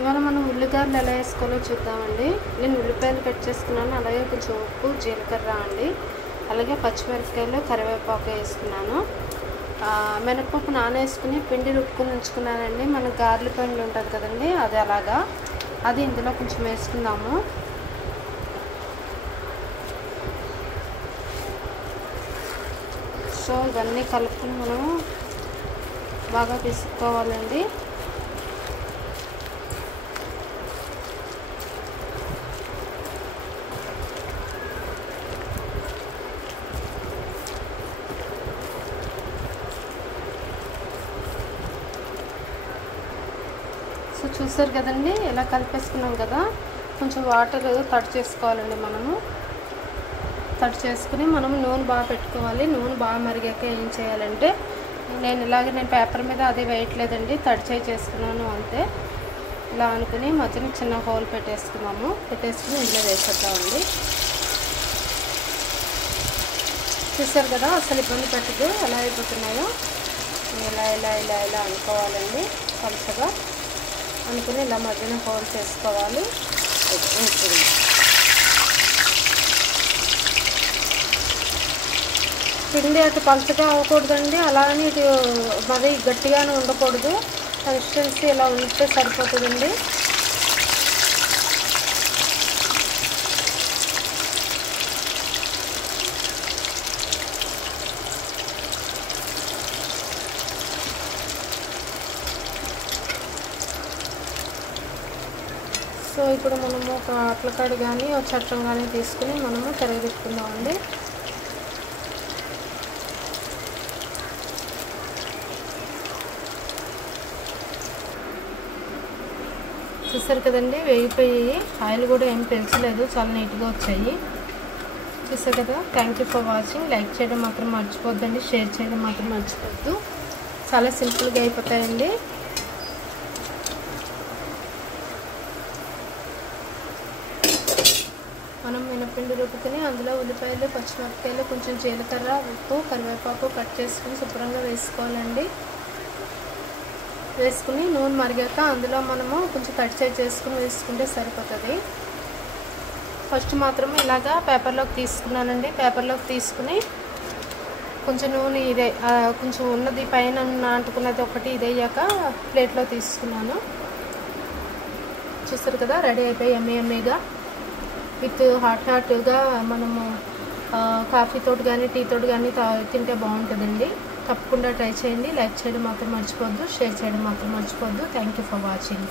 ఇవాళ మనం ఉల్లిగడ్డలు ఎలా వేసుకోవాలో చూద్దామండి. నేను ఉల్లిపాయలు కట్ చేసుకున్నాను, అలాగే కొంచెం ఉప్పు, జీలకర్ర అండి, అలాగే పచ్చిమిరపకాయలు, కరివేపాకు వేసుకున్నాను. మినపప్పు నానేసుకుని పిండి రుబ్బుకుని ఉంచుకున్నానండి. మన గారెల పిండి ఉంటుంది కదండి, అది అలాగా అది ఇందులో కొంచెం వేసుకుందాము. సో ఇవన్నీ కలుపుకుని మనం బాగా పిసుకోవాలండి. సో చూసారు కదండి, ఇలా కలిపేసుకున్నాం కదా. కొంచెం వాటర్ తడి చేసుకోవాలండి. మనము తడి చేసుకుని మనం నూనె బాగా పెట్టుకోవాలి. నూనె బాగా మరిగాక ఏం చేయాలంటే, నేను పేపర్ మీద అది వేయట్లేదండి, తడి చేసుకున్నాను అంతే. ఇలా అనుకుని మధ్యన చిన్న హోల్ పెట్టేసుకుని ఇందులో వేసేద్దామండి. చూసారు కదా, అసలు ఇబ్బంది పెట్టదు. ఎలా అయిపోతున్నాయో ఇలా ఇలా ఇలా ఇలా అనుకోవాలండి. పలుచగా అనుకుని ఇలా మధ్యన హోల్ చేసుకోవాలి. పిండి అటు పలుచగా అవ్వకూడదండి, అలానే ఇటు మరి గట్టిగానే ఉండకూడదు. కన్సిస్టెన్సీ ఇలా ఉంటే సరిపోతుందండి. సో ఇప్పుడు మనము ఒక అట్లకాడ కానీ ఒక చట్రం కానీ తీసుకుని మనము తిరగబెట్టుకుందామండి. చూసారు కదండి, వేగిపోయి ఆయిల్ కూడా ఏం పెంచలేదు, చాలా నీట్గా వచ్చాయి. చూసారు కదా. Thank you for watching. Like చేయడం మాత్రం మర్చిపోద్దండి, షేర్ చేయడం మాత్రం మర్చిపోద్దు. చాలా సింపుల్గా అయిపోతాయండి. మనం మినపిండి రుబ్బుకుని అందులో ఉల్లిపాయలు, పచ్చిమిరపకాయలు, కొంచెం జీలకర్ర, ఉప్పు, కరివేపాకు కట్ చేసుకుని శుభ్రంగా వేసుకోవాలండి. వేసుకుని నూనె మరిగాక అందులో మనము కొంచెం తడి చేసుకుని వేసుకుంటే సరిపోతుంది. ఫస్ట్ మాత్రం ఇలాగా పేపర్లోకి తీసుకున్నానండి. పేపర్లోకి తీసుకుని కొంచెం నూనె కొంచెం ఉన్నది పైన అంటుకున్నది ఒకటి ఇదయ్యాక ప్లేట్లో తీసుకున్నాను. చూస్తారు కదా, రెడీ అయిపోయి ఎమ్మీగా విత్ హాట్గా మనము కాఫీ తోటి కానీ టీ తోటి కానీ తింటే బాగుంటుందండి. తప్పకుండా ట్రై చేయండి. లైక్ చేయడం మాత్రం మర్చిపోద్దు, షేర్ చేయడం మాత్రం మర్చిపోద్దు. Thank you for watching.